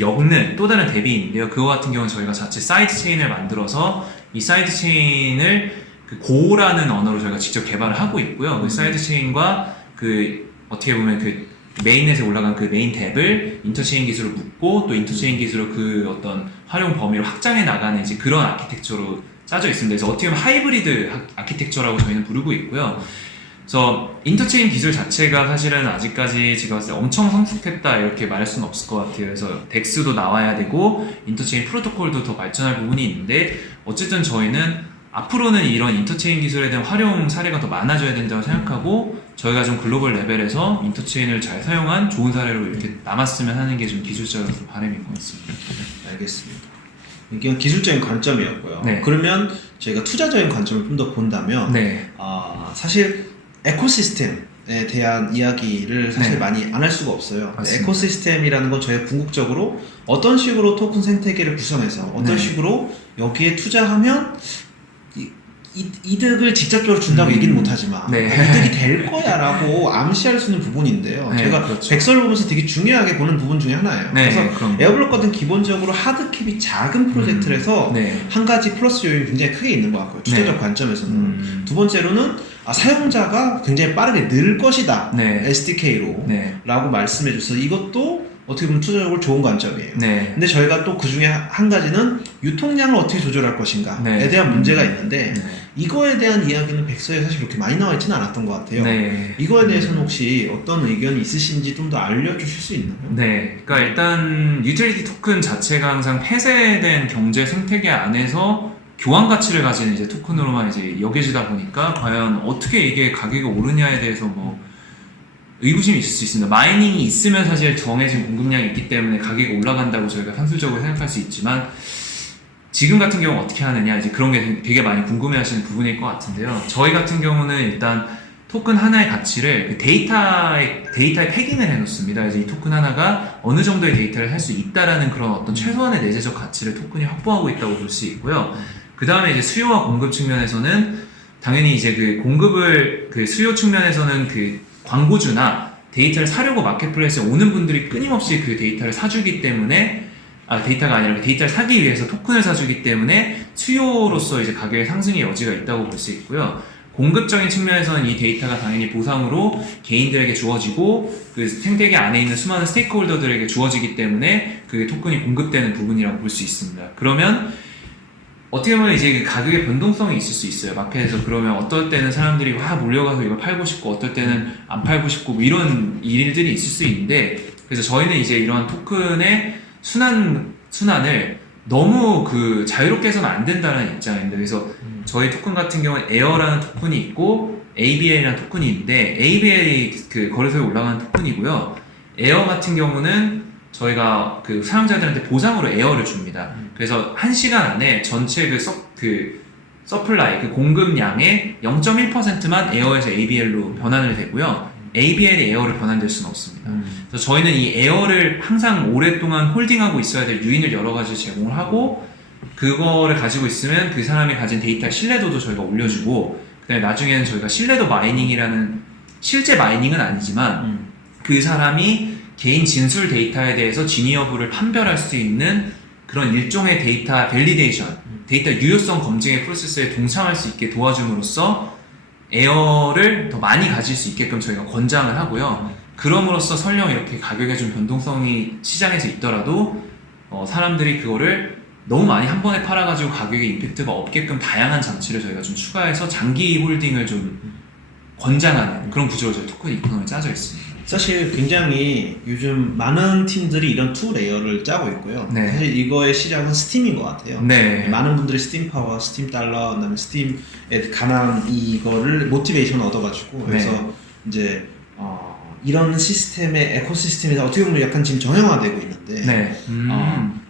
엮는 또 다른 덱이 있는데요. 그거 같은 경우는 저희가 자체 사이드 체인을 만들어서 이 사이드 체인을 그 고라는 언어로 저희가 직접 개발을 하고 있고요. 그 사이드 체인과 그 어떻게 보면 그 메인넷에 올라간 그 메인 탭을 인터체인 기술을 묶고 또 인터체인 기술로 그 어떤 활용 범위를 확장해 나가는 이제 그런 아키텍처로 짜져 있습니다. 그래서 어떻게 보면 하이브리드 아키텍처라고 저희는 부르고 있고요. 그래서 인터체인 기술 자체가 사실은 아직까지 제가 봤을 때 엄청 성숙했다 이렇게 말할 수는 없을 것 같아요. 그래서 덱스도 나와야 되고 인터체인 프로토콜도 더 발전할 부분이 있는데, 어쨌든 저희는 앞으로는 이런 인터체인 기술에 대한 활용 사례가 더 많아져야 된다고 생각하고, 저희가 좀 글로벌 레벨에서 인터체인을 잘 사용한 좋은 사례로 이렇게 남았으면 하는 게 좀 기술적으로 바람인 것 같습니다. 알겠습니다. 이게 기술적인 관점이었고요. 네. 그러면 저희가 투자적인 관점을 좀 더 본다면 네. 사실 에코시스템에 대한 이야기를 사실 네. 많이 안 할 수가 없어요. 맞습니다. 에코시스템이라는 건 저희가 궁극적으로 어떤 식으로 토큰 생태계를 구성해서 어떤 네. 식으로 여기에 투자하면 이득을 직접적으로 준다고 얘기는 못하지만 네. 이득이 될 거야라고 암시할 수 있는 부분인데요. 네, 제가 그렇죠. 백서를 보면서 되게 중요하게 보는 부분 중에 하나예요. 네, 그래서 그럼. 에어블록 같은 기본적으로 하드캡이 작은 프로젝트라서 네. 한 가지 플러스 요인이 굉장히 크게 있는 것 같고요. 투자적 네. 관점에서는. 두 번째로는 사용자가 굉장히 빠르게 늘 것이다. 네. SDK로 네. 라고 말씀해 주셔서 이것도 어떻게 보면 투자적으로 좋은 관점이에요. 네. 근데 저희가 또 그 중에 한 가지는 유통량을 어떻게 조절할 것인가에 네. 대한 문제가 있는데 네. 이거에 대한 이야기는 백서에 사실 그렇게 많이 나와 있지는 않았던 것 같아요. 네. 이거에 대해서는 혹시 어떤 의견이 있으신지 좀 더 알려주실 수 있나요? 네, 그러니까 일단 유틸리티 토큰 자체가 항상 폐쇄된 경제 생태계 안에서 교환 가치를 가진 이제 토큰으로만 이제 여겨지다 보니까 과연 어떻게 이게 가격이 오르냐에 대해서 뭐 의구심이 있을 수 있습니다. 마이닝이 있으면 사실 정해진 공급량이 있기 때문에 가격이 올라간다고 저희가 산술적으로 생각할 수 있지만 지금 같은 경우 어떻게 하느냐 이제 그런 게 되게 많이 궁금해하시는 부분일 것 같은데요. 저희 같은 경우는 일단 토큰 하나의 가치를 그 데이터에 패깅을 해놓습니다. 그래서 이 토큰 하나가 어느 정도의 데이터를 할 수 있다라는 그런 어떤 최소한의 내재적 가치를 토큰이 확보하고 있다고 볼 수 있고요. 그 다음에 이제 수요와 공급 측면에서는 당연히 이제 그 공급을 그 수요 측면에서는 그 광고주나 데이터를 사려고 마켓플레이스에 오는 분들이 끊임없이 그 데이터를 사주기 때문에 데이터가 아니라 그 데이터를 사기 위해서 토큰을 사주기 때문에 수요로서 이제 가격의 상승의 여지가 있다고 볼 수 있고요. 공급적인 측면에서는 이 데이터가 당연히 보상으로 개인들에게 주어지고 그 생태계 안에 있는 수많은 스테이크홀더들에게 주어지기 때문에 그 토큰이 공급되는 부분이라고 볼 수 있습니다. 그러면 어떻게 보면 이제 그 가격의 변동성이 있을 수 있어요. 마켓에서. 그러면 어떨 때는 사람들이 몰려가서 이걸 팔고 싶고 어떨 때는 안 팔고 싶고 뭐 이런 일들이 있을 수 있는데 그래서 저희는 이제 이런 토큰의 순환을 너무 그 자유롭게 해서는 안 된다는 입장입니다. 그래서 저희 토큰 같은 경우는 에어라는 토큰이 있고 ABL이라는 토큰이 있는데 ABL이 그 거래소에 올라가는 토큰이고요. 에어 같은 경우는 저희가 그 사용자들한테 보상으로 에어를 줍니다. 그래서 1시간 안에 전체 그 서플라이, 그 공급량의 0.1%만 에어에서 ABL로 변환을 되고요. ABL이 에어를 변환될 수는 없습니다. 그래서 저희는 이 에어를 항상 오랫동안 홀딩하고 있어야 될 유인을 여러 가지 제공을 하고 그거를 가지고 있으면 그 사람이 가진 데이터의 신뢰도도 저희가 올려주고 그다음에 나중에는 저희가 신뢰도 마이닝이라는 실제 마이닝은 아니지만 그 사람이 개인 진술 데이터에 대해서 진위 여부를 판별할 수 있는 그런 일종의 데이터 밸리데이션, 데이터 유효성 검증의 프로세스에 동참할 수 있게 도와줌으로써 에어를 더 많이 가질 수 있게끔 저희가 권장을 하고요. 그럼으로써 설령 이렇게 가격에 좀 변동성이 시장에서 있더라도 사람들이 그거를 너무 많이 한 번에 팔아가지고 가격에 임팩트가 없게끔 다양한 장치를 저희가 좀 추가해서 장기 홀딩을 좀 권장하는 그런 구조로 저희 토큰 이코노미 짜져 있습니다. 사실 굉장히 요즘 많은 팀들이 이런 투 레이어를 짜고 있고요. 네. 사실 이거의 시작은 스팀인 것 같아요. 네. 많은 분들이 스팀 파워, 스팀 달러, 그다음에 스팀에 관한 이거를 모티베이션을 얻어가지고 그래서 네. 이제 이런 시스템의 에코시스템에서 어떻게 보면 약간 지금 정형화되고 있는데 네.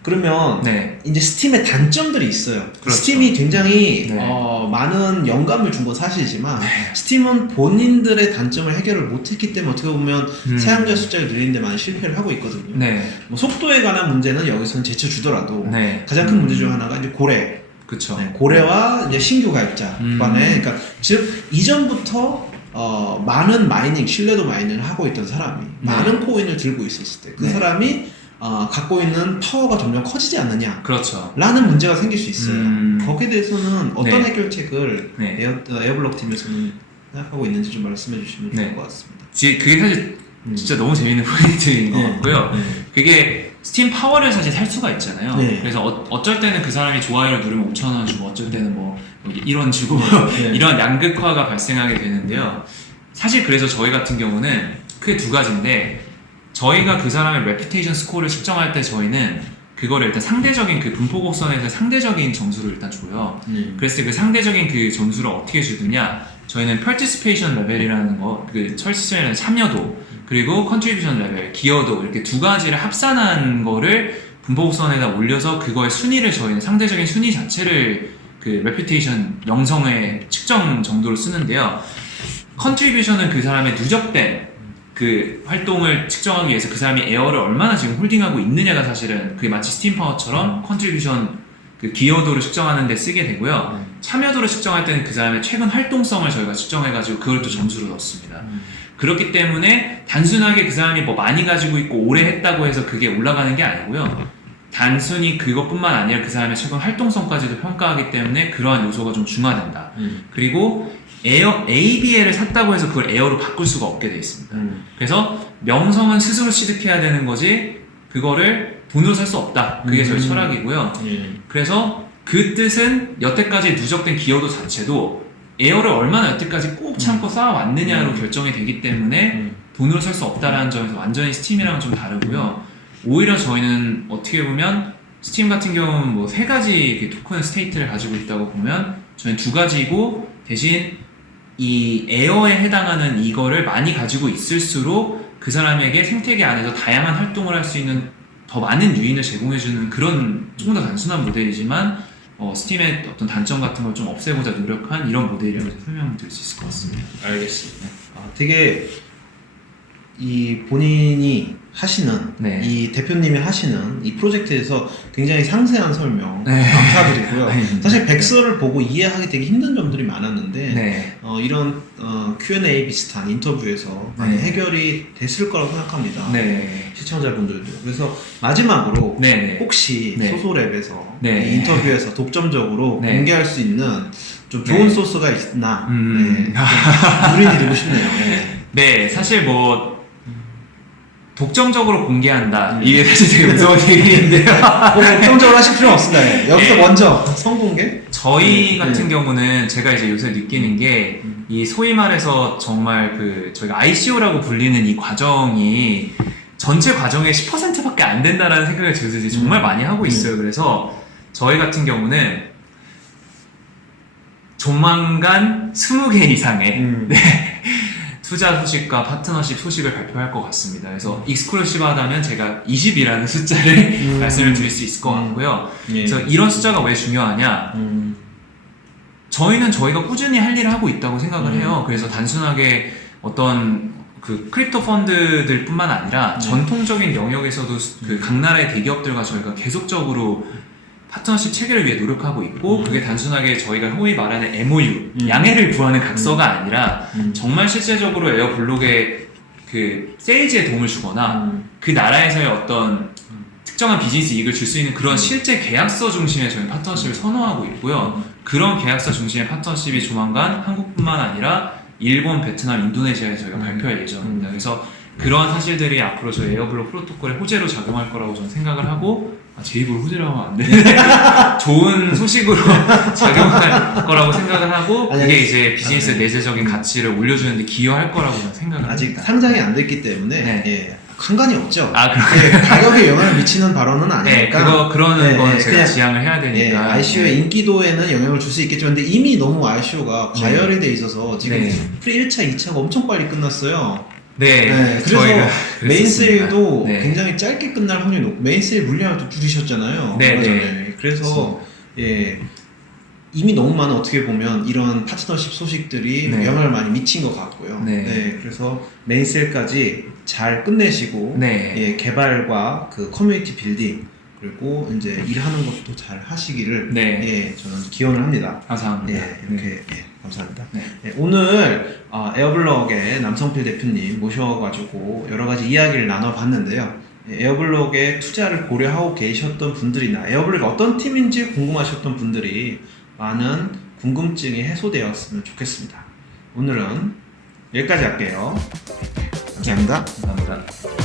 그러면 네. 이제 스팀의 단점들이 있어요. 그렇죠. 스팀이 굉장히 네. 많은 영감을 준 건 사실이지만 네. 스팀은 본인들의 단점을 해결을 못했기 때문에 어떻게 보면 사용자 숫자를 늘리는 데 많이 실패를 하고 있거든요. 네. 뭐 속도에 관한 문제는 여기서는 제쳐주더라도 네. 가장 큰 문제 중 하나가 이제 고래. 그쵸. 네, 고래와 이제 신규 가입자 간에 그러니까 즉 이전부터 많은 마이닝, 신뢰도 마이닝을 하고 있던 사람이 많은 코인을 들고 있었을 때 그 네. 사람이 갖고 있는 파워가 점점 커지지 않느냐 그렇죠. 라는 문제가 생길 수 있어요. 거기에 대해서는 어떤 네. 해결책을 네. 에어블록 팀에서는 생각하고 있는지 좀 말씀해 주시면 좋을 네. 것 같습니다. 그게 사실 진짜 너무 재밌는 포인트인 것 네. 같고요. 네. 그게 스팀 파워를 사실 살 수가 있잖아요. 네. 그래서 어쩔 때는 그 사람이 좋아요를 누르면 5,000원 주고 어쩔 때는 뭐 1원 주고 네. 이런 양극화가 발생하게 되는데요. 사실 그래서 저희 같은 경우는 크게 두 가지인데 저희가 그 사람의 레퓨테이션 스코어를 측정할 때 저희는 그거를 일단 상대적인 그 분포 곡선에서 상대적인 점수를 일단 줘요. 그랬을 때 그 상대적인 그 점수를 어떻게 주느냐 저희는 participation 레벨이라는 거, 그 철수라는 참여도 그리고 contribution 레벨, 기여도 이렇게 두 가지를 합산한 거를 분포 곡선에다 올려서 그거의 순위를 저희는 상대적인 순위 자체를 그 reputation 명성의 측정 정도로 쓰는데요. 컨트리뷰션은 그 사람의 누적된 그 활동을 측정하기 위해서 그 사람이 에어를 얼마나 지금 홀딩하고 있느냐가 사실은 그게 마치 스팀 파워처럼 컨트리뷰션 그 기여도를 측정하는 데 쓰게 되고요. 참여도를 측정할 때는 그 사람의 최근 활동성을 저희가 측정해가지고 그걸 또 점수로 넣습니다. 그렇기 때문에 단순하게 그 사람이 뭐 많이 가지고 있고 오래 했다고 해서 그게 올라가는 게 아니고요. 단순히 그것뿐만 아니라 그 사람의 최근 활동성까지도 평가하기 때문에 그러한 요소가 좀 중화된다. 그리고 ABL을 샀다고 해서 그걸 에어로 바꿀 수가 없게 돼 있습니다. 그래서 명성은 스스로 취득해야 되는 거지 그거를 돈으로 살 수 없다. 그게 저희 철학이고요. 그래서 그 뜻은 여태까지 누적된 기여도 자체도 에어를 얼마나 여태까지 꼭 참고 쌓아왔느냐로 결정이 되기 때문에 돈으로 살 수 없다라는 점에서 완전히 스팀이랑은 좀 다르고요. 오히려 저희는 어떻게 보면 스팀 같은 경우는 뭐 3가지 토큰 스테이트를 가지고 있다고 보면 저희는 2가지이고 대신 이 에어에 해당하는 이거를 많이 가지고 있을수록 그 사람에게 생태계 안에서 다양한 활동을 할 수 있는 더 많은 유인을 제공해주는 그런 조금 더 단순한 모델이지만 스팀의 어떤 단점 같은 걸 좀 없애고자 노력한 이런 모델이라고 설명드릴 수 있을 것 같습니다. 알겠습니다. 되게 이 본인이 하시는 네. 이 대표님이 하시는 이 프로젝트에서 굉장히 상세한 설명 네. 감사드리고요. 아닙니다. 사실 백서를 보고 이해하기 되게 힘든 점들이 많았는데 네. 이런 Q&A 비슷한 인터뷰에서 많이 네. 해결이 됐을 거라고 생각합니다. 네. 시청자분들도. 그래서 마지막으로 네. 혹시 네. 소소랩에서 네. 이 인터뷰에서 독점적으로 네. 공개할 수 있는 좀 좋은 네. 소스가 있나 음. 네. 좀 누린이 되고 싶네요. 네. 네, 사실 뭐 독점적으로 공개한다. 이게 사실 되게 무서운 얘기인데요. 독점적으로 하실 필요 없습니다. 네. 여기서 네. 먼저 성공개? 저희 네. 같은 경우는 제가 이제 요새 느끼는 게 이 소위 말해서 정말 그 저희가 ICO라고 불리는 이 과정이 전체 과정의 10%밖에 안 된다라는 생각을 저희들이 정말 많이 하고 있어요. 그래서 저희 같은 경우는 조만간 20개 이상의 네, 투자 소식과 파트너십 소식을 발표할 것 같습니다. 그래서 익스클루시브하다면 제가 20이라는 숫자를 말씀을 드릴 수 있을 것 같고요. 예. 그래서 이런 숫자가 왜 중요하냐? 저희는 저희가 꾸준히 할 일을 하고 있다고 생각을 해요. 그래서 단순하게 어떤 그 크립토 펀드들 뿐만 아니라 전통적인 영역에서도 그 각 나라의 대기업들과 저희가 계속적으로 파트너십 체계를 위해 노력하고 있고 그게 단순하게 저희가 소위 말하는 MOU, 양해를 구하는 각서가 아니라 정말 실제적으로 에어블록에 그 세일즈에 도움을 주거나 그 나라에서의 어떤 특정한 비즈니스 이익을 줄 수 있는 그런 실제 계약서 중심의 저희 파트너십을 선호하고 있고요. 그런 계약서 중심의 파트너십이 조만간 한국뿐만 아니라 일본, 베트남, 인도네시아에 저희가 발표할 예정입니다. 그래서 그러한 사실들이 앞으로 저희 에어블록 프로토콜의 호재로 작용할 거라고 저는 생각을 하고 제 입으로 호재라고 하면 안 되는데 좋은 소식으로 작용할 거라고 생각을 하고 그게 이제 비즈니스의 내재적인 가치를 올려주는 데 기여할 거라고 저는 생각을 아직 합니다. 상장이 안 됐기 때문에 네. 예, 상관이 없죠. 그렇군요. 예, 가격에 영향을 미치는 발언은 아니니까. 그러는 건 예, 제가 그냥, 지양을 해야 예, 되니까. ICO의 인기도에는 영향을 줄 수 있겠지만 근데 이미 너무 ICO가 과열이 돼 있어서 지금 네. 프리 1차, 2차가 엄청 빨리 끝났어요. 네, 그래서 저희가 메인세일도 네. 굉장히 짧게 끝날 확률이 높고 메인세일 물량을 또 줄이셨잖아요. 네, 얼마 전에. 네. 그래서 예, 이미 너무 많은 어떻게 보면 이런 파트너십 소식들이 네. 영향을 많이 미친 것 같고요. 네. 그래서 메인세일까지 잘 끝내시고 네. 예, 개발과 그 커뮤니티 빌딩 그리고 이제 일하는 것도 잘 하시기를 네. 예, 저는 기원을 합니다. 감사합니다. 예, 이렇게 네. 예, 감사합니다. 네. 예, 오늘 에어블록의 남성필 대표님 모셔가지고 여러 가지 이야기를 나눠봤는데요. 예, 에어블록에 투자를 고려하고 계셨던 분들이나 에어블록이 어떤 팀인지 궁금하셨던 분들이 많은 궁금증이 해소되었으면 좋겠습니다. 오늘은 여기까지 할게요. 감사합니다. 감사합니다.